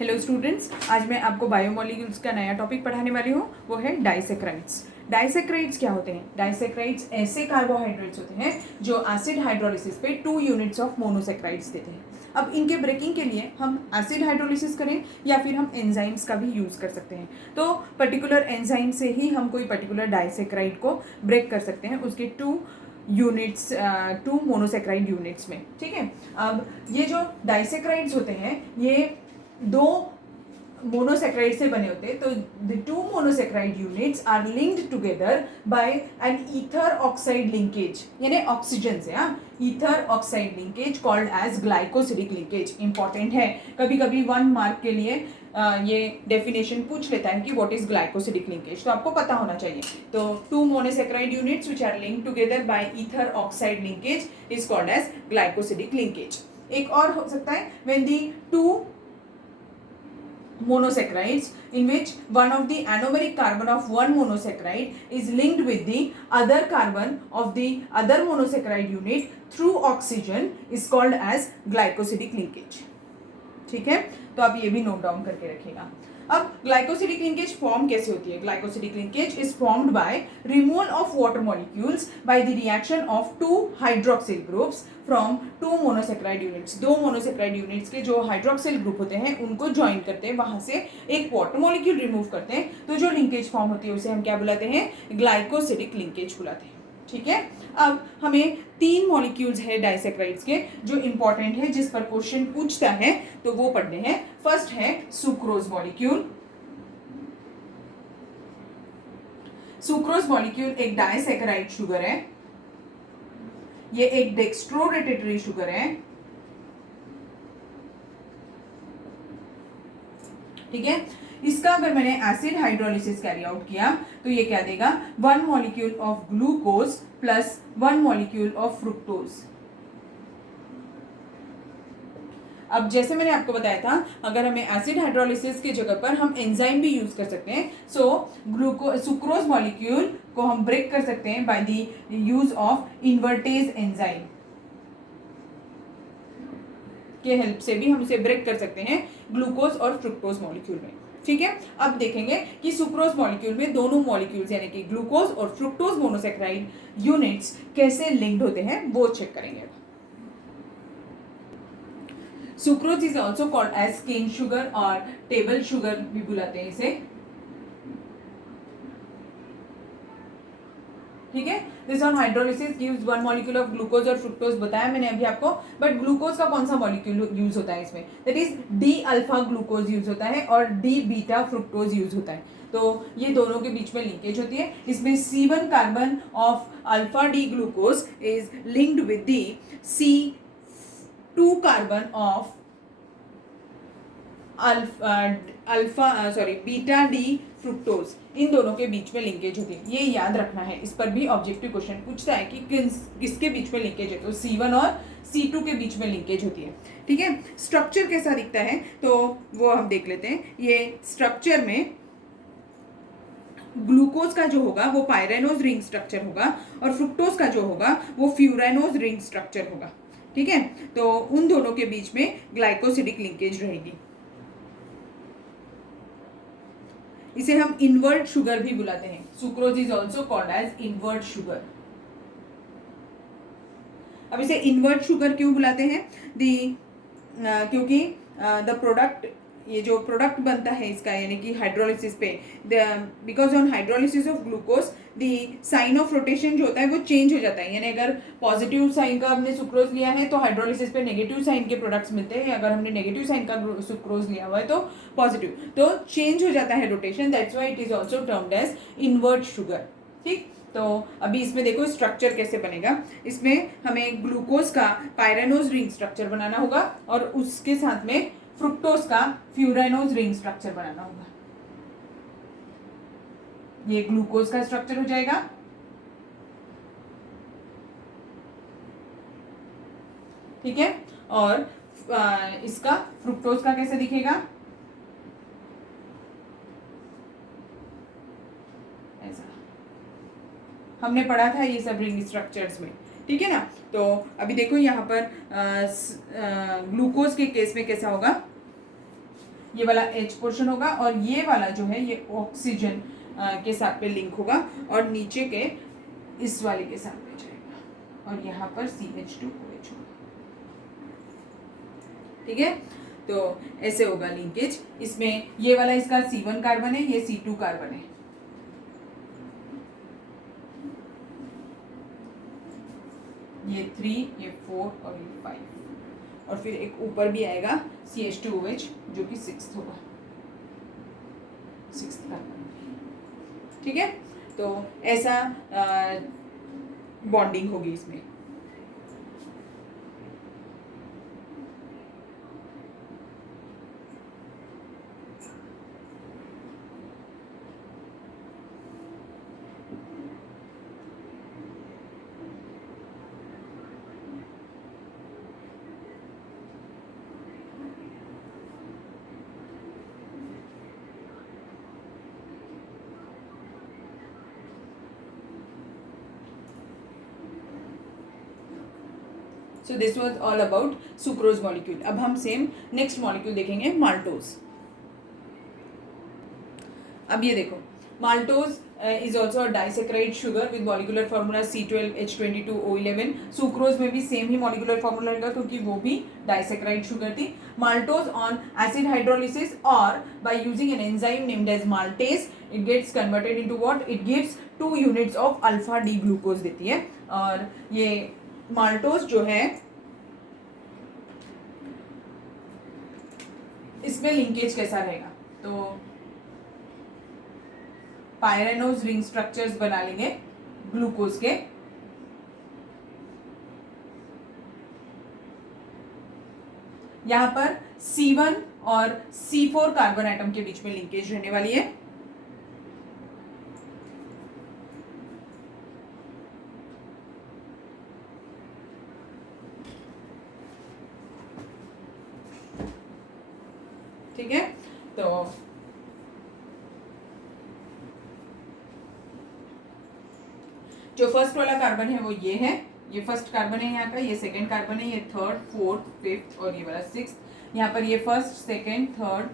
Hello students, आज मैं आपको बायोमोलिक्यूल्स का नया टॉपिक पढ़ाने वाली हूँ। वो है डाइसेक्राइड्स। डाइसेक्राइड्स क्या होते हैं? डाइसेक्राइड्स ऐसे कार्बोहाइड्रेट्स होते हैं जो एसिड हाइड्रोलिसिस पे 2 यूनिट्स ऑफ मोनोसेक्राइड्स देते हैं। अब इनके ब्रेकिंग के लिए हम एसिड हाइड्रोलिसिस करें या फिर हम एंजाइम्स का भी यूज़ कर सकते हैं। तो पर्टिकुलर एंजाइम से ही हम कोई पर्टिकुलर डाइसेक्राइड को ब्रेक कर सकते हैं उसके 2 मोनोसेक्राइड यूनिट्स में। ठीक है, अब ये जो डाइसेक्राइड्स होते हैं ये 2 मोनोसेक्राइड से बने होते हैं। तो the 2 monosaccharide units are linked together by an ether oxide linkage, यानी ऑक्सीजन से ether oxide linkage called as glycosidic linkage. Important है, कभी कभी 1 मार्क के लिए ये डेफिनेशन पूछ लेता है कि व्हाट इज ग्लाइकोसिडिक लिंकेज, तो आपको पता होना चाहिए। तो 2 monosaccharide units which are linked together by ether oxide linkage is called as glycosidic linkage. एक और हो सकता है when the 2 monosaccharides in which one of the anomeric carbon of one monosaccharide is linked with the other carbon of the other monosaccharide unit through oxygen is called as glycosidic linkage। ठीक है, तो आप ये भी note down करके रखिएगा। अब glycosidic linkage form कैसे होती है? Glycosidic linkage is formed by removal of water molecules by the reaction of 2 hydroxyl groups from 2 monosaccharide units. 2 monosaccharide units के जो हाइड्रोक्सिल ग्रुप होते हैं उनको ज्वाइन करते हैं, वहां से एक वाटर मॉलिक्यूल रिमूव करते हैं, तो जो लिंकेज फॉर्म होती है उसे हम क्या बुलाते हैं? ग्लाइकोसिडिक लिंकेज बुलाते हैं। ठीक है, अब हमें 3 मॉलिक्यूल्स है डाइसेक्राइड्स के जो इंपॉर्टेंट है, जिस पर क्वेश्चन पूछता है तो वो पढ़ने हैं। फर्स्ट है सुक्रोज मॉलिक्यूल। सुक्रोज मॉलिक्यूल एक डाइसेक्राइड शुगर है, ये एक डेक्स्ट्रोरोटेटरी शुगर है। ठीक है, इसका अगर मैंने एसिड हाइड्रोलिसिस कैरी आउट किया तो ये क्या देगा? 1 molecule of glucose plus 1 molecule of fructose. अब जैसे मैंने आपको बताया था, अगर हमें एसिड हाइड्रोलिसिस की जगह पर हम एंजाइम भी यूज कर सकते हैं। सो सुक्रोज मॉलिक्यूल को हम ब्रेक कर सकते हैं by the use of invertase enzyme के हेल्प से भी हम इसे ब्रेक कर सकते हैं ग्लूकोज और फ्रुक्टोज मॉलिक्यूल में। ठीक है, अब देखेंगे कि सुक्रोज मॉलिक्यूल में दोनों मॉलिक्यूल्स यानी कि ग्लूकोज और फ्रुक्टोज मोनोसेक्राइड यूनिट्स कैसे लिंक्ड होते हैं वो चेक करेंगे। Sucrose is also called as cane sugar और टेबल शुगर भी बुलाते हैं इसे। ठीक है, this on hydrolysis gives 1 molecule of glucose और फ्रुक्टोज बताया मैंने अभी आपको, बट ग्लूकोज का कौन सा मॉलिक्यूल यूज होता है इसमें? That is D alpha glucose use होता है और डी बीटा फ्रुक्टोज यूज होता है। तो ये दोनों के बीच में लिंकेज होती है। इसमें C1 carbon of alpha D glucose is linked with the C2 carbon of beta D fructose. इन दोनों के बीच में लिंकेज होती है, ये याद रखना है। इस पर भी ऑब्जेक्टिव क्वेश्चन पूछता है कि किसके बीच में लिंकेज है, तो C1 और C2 के बीच में लिंकेज होती है। ठीक है, स्ट्रक्चर कैसा दिखता है तो वो हम देख लेते हैं। ये स्ट्रक्चर में ग्लूकोज का जो होगा वो पायरेनोज रिंग स्ट्रक्चर होगा और फ्रुक्टोज का जो होगा वो फ्यूरेनोज रिंग स्ट्रक्चर होगा। ठीक है, तो उन दोनों के बीच में ग्लाइकोसिडिक लिंकेज रहेगी। इसे हम इन्वर्ट शुगर भी बुलाते हैं। Sucrose is also called as invert sugar. अब इसे इन्वर्ट शुगर क्यों बुलाते हैं? क्योंकि द प्रोडक्ट, ये जो प्रोडक्ट बनता है इसका यानी कि हाइड्रोलिसिस पे, because on hydrolysis of glucose the sign of rotation जो होता है वो चेंज हो जाता है। यानी अगर पॉजिटिव साइन का हमने सुक्रोज लिया है तो हाइड्रोलिसिस पे नेगेटिव साइन के प्रोडक्ट्स मिलते हैं, अगर हमने नेगेटिव साइन का सुक्रोज लिया हुआ है तो पॉजिटिव, तो चेंज हो जाता है rotation. That's why it is also termed as invert sugar. ठीक, तो अभी इसमें देखो स्ट्रक्चर कैसे बनेगा। इसमें हमें ग्लूकोज का पायरेनोज रिंग स्ट्रक्चर बनाना होगा और उसके साथ में फ्रुक्टोज का फ्यूरेनोज रिंग स्ट्रक्चर बनाना होगा। ये ग्लूकोज का स्ट्रक्चर हो जाएगा। ठीक है, और इसका फ्रुक्टोज का कैसे दिखेगा? ऐसा हमने पढ़ा था ये सब रिंग स्ट्रक्चर्स में। ठीक है ना, तो अभी देखो यहाँ पर ग्लूकोज के केस में कैसा होगा? ये वाला H पोर्शन होगा और ये वाला जो है ये ऑक्सीजन के साथ पे लिंक होगा और नीचे के इस वाले के साथ में जाएगा और यहाँ पर CH2OH होगा। ठीक है, तो ऐसे होगा लिंकेज। इसमें ये वाला इसका C1 कार्बन है, ये C2 कार्बन है। ये 3, ये 4 और ये 5 और फिर एक ऊपर भी आएगा CH2OH जो कि 6 होगा, 6 कार्बन। ठीक है, तो ऐसा बॉन्डिंग होगी इसमें। So this was all about sucrose molecule. अब हम सेम नेक्स्ट मॉलिक्यूल देखेंगे, माल्टोज। अब ये देखो, maltose is also disaccharide sugar with molecular formula C12H22O11। Sucrose में भी सेम ही मॉलिकुलर फार्मूला रहेगा क्योंकि वो भी डाइसेक्राइड शुगर थी। माल्टोज ऑन एसिड हाइड्रोलिसिस और by using an enzyme named as maltase it gets converted into what, it gives 2 units of alpha D glucose देती है। और ये माल्टोज जो है इसमें लिंकेज कैसा रहेगा, तो पायरेनोज रिंग स्ट्रक्चर्स बना लेंगे ग्लूकोज के। यहां पर C1 और C4 कार्बन एटम के बीच में लिंकेज रहने वाली है। ठीक है, तो जो फर्स्ट वाला कार्बन है वो ये है, ये फर्स्ट कार्बन है यहाँ का, ये सेकंड कार्बन है, ये थर्ड, फोर्थ, फिफ्थ और ये वाला सिक्स्थ। यहाँ पर ये first, second, third,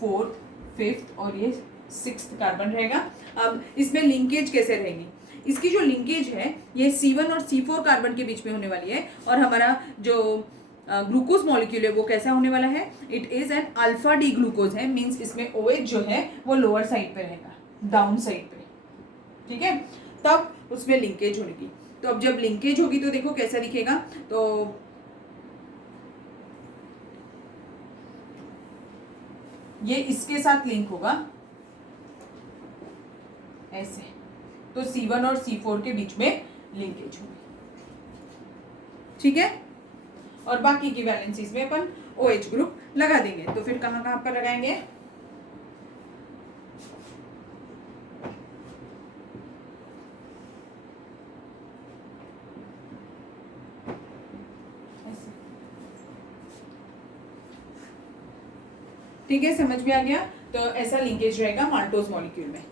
fourth, fifth और ये सिक्स्थ कार्बन रहेगा। अब इसमें लिंकेज कैसे रहेगी, इसकी जो लिंकेज है ये C1 और C4 कार्बन के बीच में होने वाली है और हमारा जो ग्लूकोज मॉलिक्यूल है वो कैसा होने वाला है, it is an alpha D glucose है, मीन्स इसमें OH जो है वो लोअर साइड पे रहेगा, डाउन साइड पे। ठीक है, तब उसमें लिंकेज होगी। तो अब जब लिंकेज होगी तो देखो कैसा दिखेगा, तो ये इसके साथ लिंक होगा ऐसे, तो C1 और C4 के बीच में लिंकेज होगी। ठीक है, और बाकी की वैलेंसीज में अपन OH ग्रुप लगा देंगे। तो फिर कहाँ कहाँ पर लगाएंगे, ठीक है, समझ में आ गया। तो ऐसा लिंकेज रहेगा माल्टोज मॉलिक्यूल में।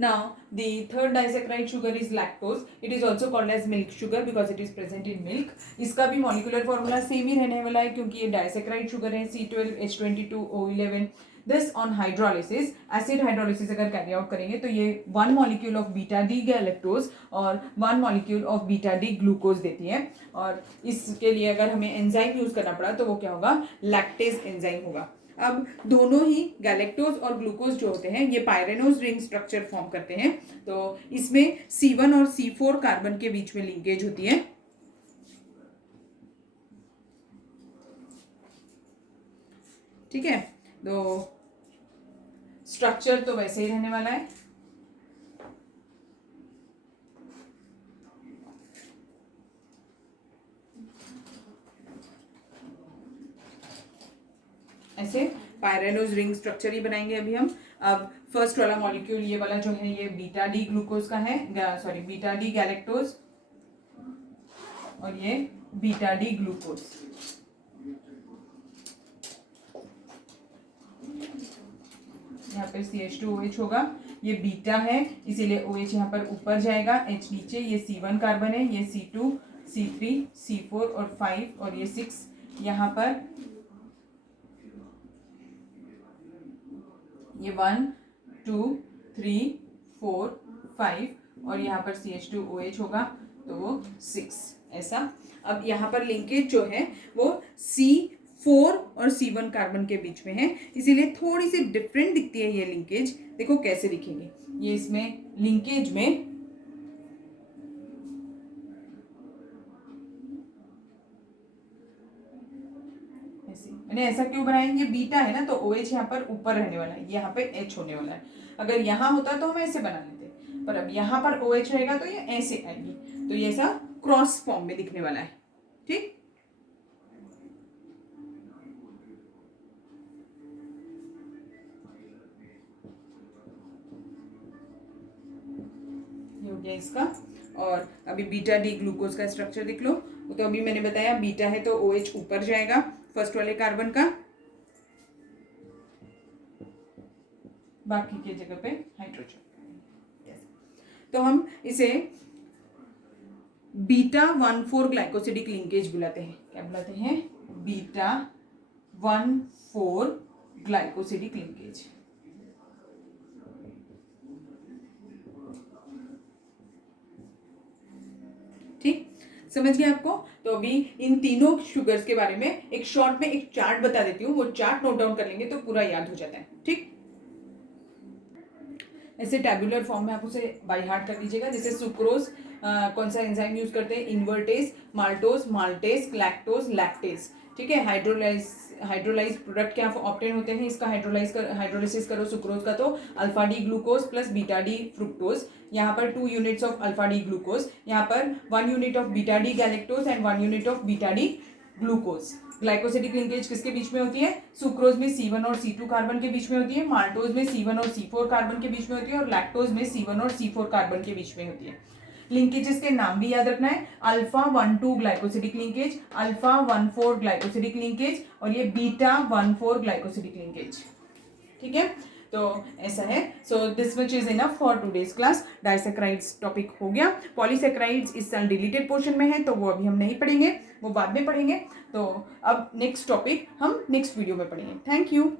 Now the third disaccharide sugar is lactose. It is also called as milk sugar because it is present in milk. इसका भी molecular formula सेम ही रहने वाला है क्योंकि ये disaccharide sugar है C12H22O11. This on hydrolysis, acid hydrolysis अगर carry out करेंगे तो ये 1 molecule of beta D galactose और 1 molecule of beta D glucose देती है। और इसके लिए अगर हमें एंजाइम यूज करना पड़ा तो वो क्या होगा, लैक्टेज एंजाइम होगा। अब दोनों ही गैलेक्टोज और ग्लूकोज जो होते हैं ये पायरेनोज रिंग स्ट्रक्चर फॉर्म करते हैं। तो इसमें C1 और C4 कार्बन के बीच में लिंकेज होती है। ठीक है, तो स्ट्रक्चर तो वैसे ही रहने वाला है। ऐसे पायरेनोज रिंग स्ट्रक्चर ही बनाएंगे अभी हम। अब फर्स्ट वाला मॉलिक्यूल ये वाला जो है ये बीटा डी ग्लूकोज का है, सॉरी बीटा डी गैलेक्टोज और ये बीटा डी ग्लूकोज। यहाँ पर CH2OH होगा, ये बीटा है इसीलिए OH यहाँ पर ऊपर जाएगा, H नीचे, ये C1 कार्बन है, ये C2, C3, C4 और 5 और ये 6 यहाँ पर ये 1 2 3 4 5 और यहाँ पर CH2OH होगा तो वो 6 ऐसा। अब यहाँ पर लिंकेज जो है वो C4 और C1 कार्बन के बीच में है, इसीलिए थोड़ी सी डिफरेंट दिखती है ये लिंकेज। देखो कैसे दिखेंगे ये, इसमें लिंकेज में ऐसे, मैंने ऐसा क्यों बनाया, ये बीटा है ना तो OH यहाँ पर ऊपर रहने वाला है, यहाँ पे H होने वाला है। अगर यहाँ होता तो हम ऐसे बना लेते, पर अब यहाँ पर OH रहेगा तो ये ऐसे आएगी, तो ये ऐसा क्रॉस फॉर्म में दिखने वाला है। ठीक, ये हो गया इसका। और अभी बीटा डी ग्लूकोज का स्ट्रक्चर देख लो, तो अभी मैंने बताया बीटा है तो OH ऊपर जाएगा फर्स्ट वाले कार्बन का, बाकी के जगह पे हाइड्रोजन। तो हम इसे बीटा 1,4 ग्लाइकोसिडिक लिंकेज बुलाते हैं। क्या बुलाते हैं? Beta 1,4 glycosidic linkage. ठीक, समझ गए आपको? तो अभी इन तीनों शुगर्स के बारे में एक शॉर्ट में एक चार्ट बता देती हूँ, वो चार्ट नोट डाउन कर लेंगे तो पूरा याद हो जाता है। ठीक, ऐसे टैबुलर फॉर्म में आप उसे बाय हार्ट कर लीजिएगा। जैसे सुक्रोज कौन सा एंजाइम यूज करते हैं? Invertase, maltose, maltase, lactose, lactase. ठीक है, हाइड्रोलाइज प्रोडक्ट क्या ऑप्टेन होते हैं इसका? हाइड्रोलाइसिस करो सुक्रोज का तो alpha D glucose plus beta D fructose. यहाँ पर 2 units of alpha D glucose, यहाँ पर 1 unit of beta D galactose and 1 unit of beta D glucose. Glycosidic linkage किसके बीच में होती है? सुक्रोज में C1 और C2 कार्बन के बीच में होती है, माल्टोज में C1 और C4 कार्बन के बीच में होती है, और लैक्टोज में C1 और C4 कार्बन के बीच में होती है। लिंकेजेस के नाम भी याद रखना है, alpha 1,2 glycosidic linkage, alpha 1,4 glycosidic linkage, और ये बीटा 1,4 ग्लाइकोसिडिक लिंकेज। ठीक है, तो ऐसा है। So this much is enough for today's class. Disaccharides topic हो गया। पॉलीसैकराइड्स इस साल डिलीटेड पोर्शन में है तो वो अभी हम नहीं पढ़ेंगे, वो बाद में पढ़ेंगे। तो अब नेक्स्ट टॉपिक हम नेक्स्ट वीडियो में पढ़ेंगे। Thank you.